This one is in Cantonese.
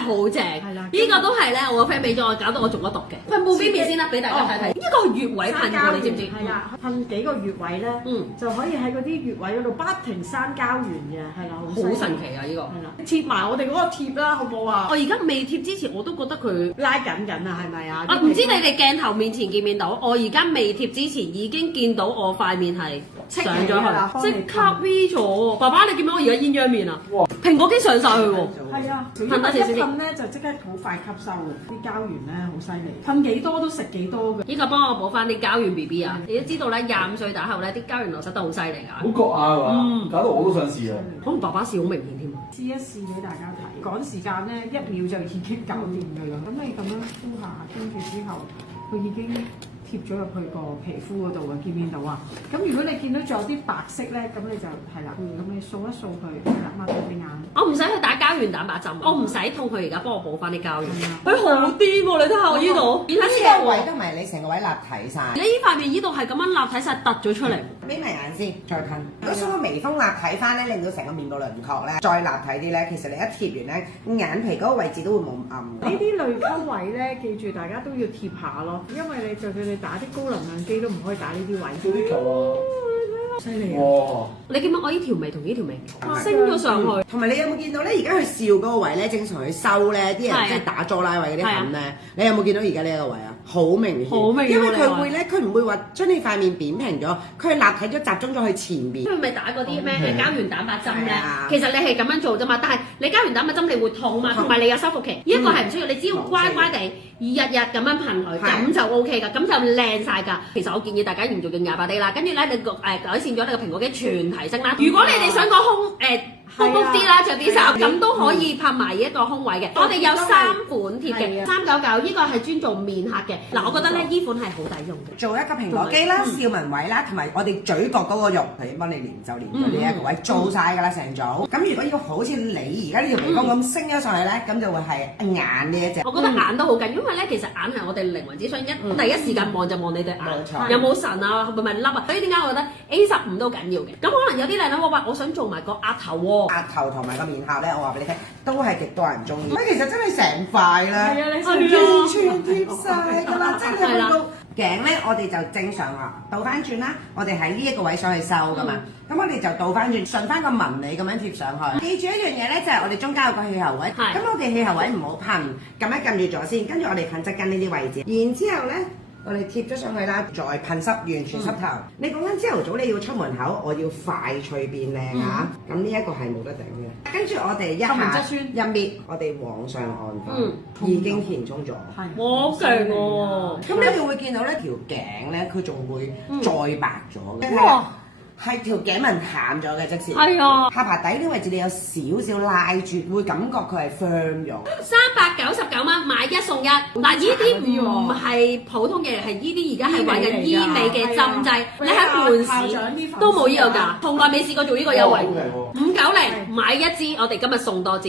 好正，係啦，呢個都係咧，我個 friend 俾咗我，搞到我中咗毒嘅。噴半邊面先啦，俾大家睇睇。呢個穴位噴過，你知唔知？係啦，噴幾個穴位咧，就可以喺嗰啲穴位嗰度不停生膠原嘅，係啦，好神奇啊！呢個係啦，貼埋我哋嗰個貼啦，好唔好啊？我而家未貼之前，我都覺得佢拉緊緊啊，係咪啊？我唔知你哋鏡頭面前見唔見到？我而家未貼之前已經見到我塊面係上咗去，即刻 V 咗。爸爸，你見唔見我而家鴛鴦面啊？蘋果肌上晒去喎。係啊，噴多少少一噴咧就即刻好快吸收嘅，啲膠原咧好犀利，噴幾多都食幾多嘅。呢個幫我補翻啲膠原 BB 啊！你都知道咧，25歲打後咧，啲膠原流失得好犀利㗎。好覺啊，係嘛？搞到我都想試啊！可能爸爸試好明顯添。試一試俾大家睇，趕時間咧1秒就已經搞掂㗎啦。咁你咁樣敷下，跟住之後佢已經貼咗入去個皮膚嗰度嘅，見唔見到啊？咁如果你見到仲有啲白色咧，咁你就係啦，咁你掃一掃佢，抹到啲眼。我唔使去打膠原蛋白針，我唔使痛佢而家幫我補翻啲膠原。佢好癲喎！你睇下我呢度，而家呢個位都唔係你成個位立體晒。你呢塊面呢度係咁樣立體晒突咗出嚟。眯埋眼先，再噴。如果想個微風立體翻咧，令到成個面部輪廓咧再立體啲咧，其實你一貼完咧，眼皮嗰個位置都會冇咁暗。呢啲淚溝位咧，記住大家都要貼下咯，因為你就算你打啲高能量機都唔可以打呢啲位。做啲球犀利啊！哇！你見唔見我呢條眉同呢條眉升咗上去？同埋你有冇見到咧？而家佢笑嗰個位咧，正常佢收咧，啲人即係打咗拉位嗰啲痕咧，你有冇見到而家呢一個位啊？好明顯，好明顯，因為佢會咧，佢唔會話將你塊面扁平咗，佢係立體咗，集中咗去前面。因為咪打嗰啲咩膠原蛋白針咧，其實你係咁樣做啫嘛，但係你膠原蛋白針你會痛嘛，同埋你有修復期，呢一個係唔需要，你只要乖乖地日日咁樣噴佢，咁就 O K 㗎，咁就靚晒㗎。其實我建議大家唔做勁28D啦，跟住咧你改善咗你個蘋果肌全提升啦。如果你哋想個胸豐豐啲啦，着啲衫咁都可以拍埋一個胸位嘅。我哋有3款貼嘅，399呢個係專做面客嘅。嗱，我覺得咧呢款係好抵用嘅。做一個蘋果肌啦、笑紋位啦，同埋我哋嘴角嗰個肉，佢幫你連就連咗呢一個位，做晒㗎啦成組。咁如果要好似你而家呢條眉峰咁升咗上去咧，咁就會係眼呢一隻。我覺得眼都好緊，因為咧其實眼係我哋靈魂之窗，第一時間望就望你對眼，有冇神啊，係咪粒啊？所以點解我覺得 A15都緊要嘅？咁可能有啲靚女話我想做埋個額頭喎。額頭同埋個面頰咧，我話俾你聽，都係極多人中意。咁其實真係成塊啦，係啊，你完全貼晒㗎啦，即係你去到頸咧，我哋就正常啦，倒翻轉啦，我哋喺呢一個位上去收㗎嘛。咁我哋就倒翻轉，順翻個紋理咁樣貼上去。記住一樣嘢咧，就係我哋中間有個氣喉位，咁我哋氣喉位唔好噴，撳一撳住咗先，跟住我哋噴側跟呢啲位置，然之後咧。我哋貼咗上去啦，再噴濕，完全濕頭。你講緊朝頭早你要出門口，我要快脆變靚啊！咁呢一個係冇得頂嘅。跟住我哋一下一搣，我哋往上按翻，已經填充咗。好勁喎！咁你仲會見到呢條頸咧，佢仲會再白咗嘅。哇！係條頸紋淡咗嘅，即時。係啊，下巴底呢位置你有少少拉住，會感覺佢係 firm 咗。399蚊買1送1。嗱，呢啲唔係普通嘅，係呢啲而家係玩緊醫美嘅針劑，你喺門市都冇呢個價，從來未試過做呢個優惠。590買1支，我哋今日送多支。